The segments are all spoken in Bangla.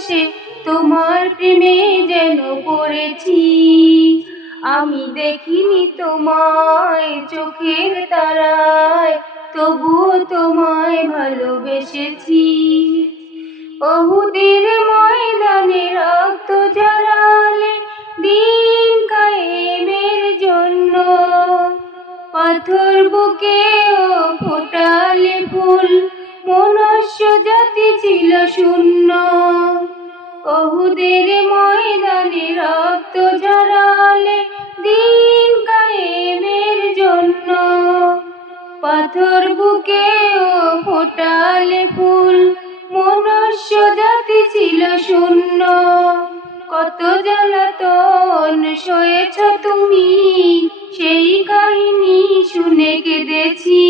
ভাসে তোমার প্রেমে যেন পড়েছি। আমি দেখিনি তোমায় চোখের তারায়, তবুও তোমায় ভালোবেসেছি। বহুদের ময়দানে রক্ত জড়ালে দিন কায়েমের জন্য, পাথর বুকেও ফোটালে ফুল, মনুষ্য জাতি ছিল শূন্য। বহুদের ময়দানে রক্ত ঝরালে দিন কায়েমের জন্য। পাথর বুকেও ফোটালে ফুল, মনুষ্য জাতি ছিল শূন্য। কত জ্বালাতন সয়েছ তুমি, সেই কাহিনী শুনে কেঁদেছি।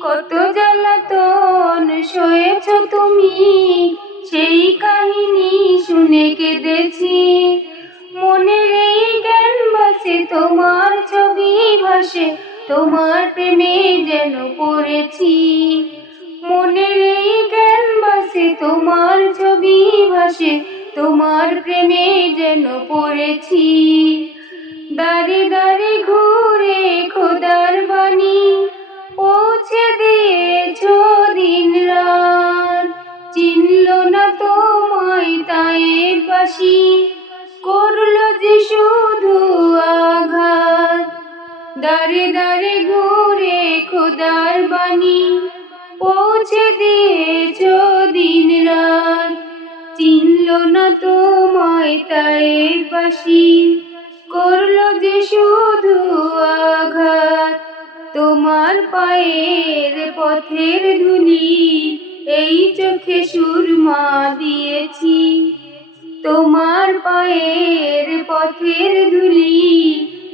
কত জ্বালাতন সয়েছ তুমি, সেই কাহিনী কেঁদেছি মনের এই জ্ঞান বাসে তোমার ছবি ভাসে, তোমার প্রেমে যেন পড়েছি। মনের এই জ্ঞান বাসে তোমার ছবি ভাসে, তোমার প্রেমে যেন পড়েছি। দাঁড়ে দাঁড়ে দাঁড়ে দাঁড়ে ঘুরে খোদার বাণী পৌঁছে দিয়েছ দিন রাত। চিনল না তোমায় তাই বাসি, করল যে শুধু আঘাত। তোমার পায়ের পথের ধুলি এই চোখে সুরমা দিয়েছি। তোমার পায়ের পথের ধুলি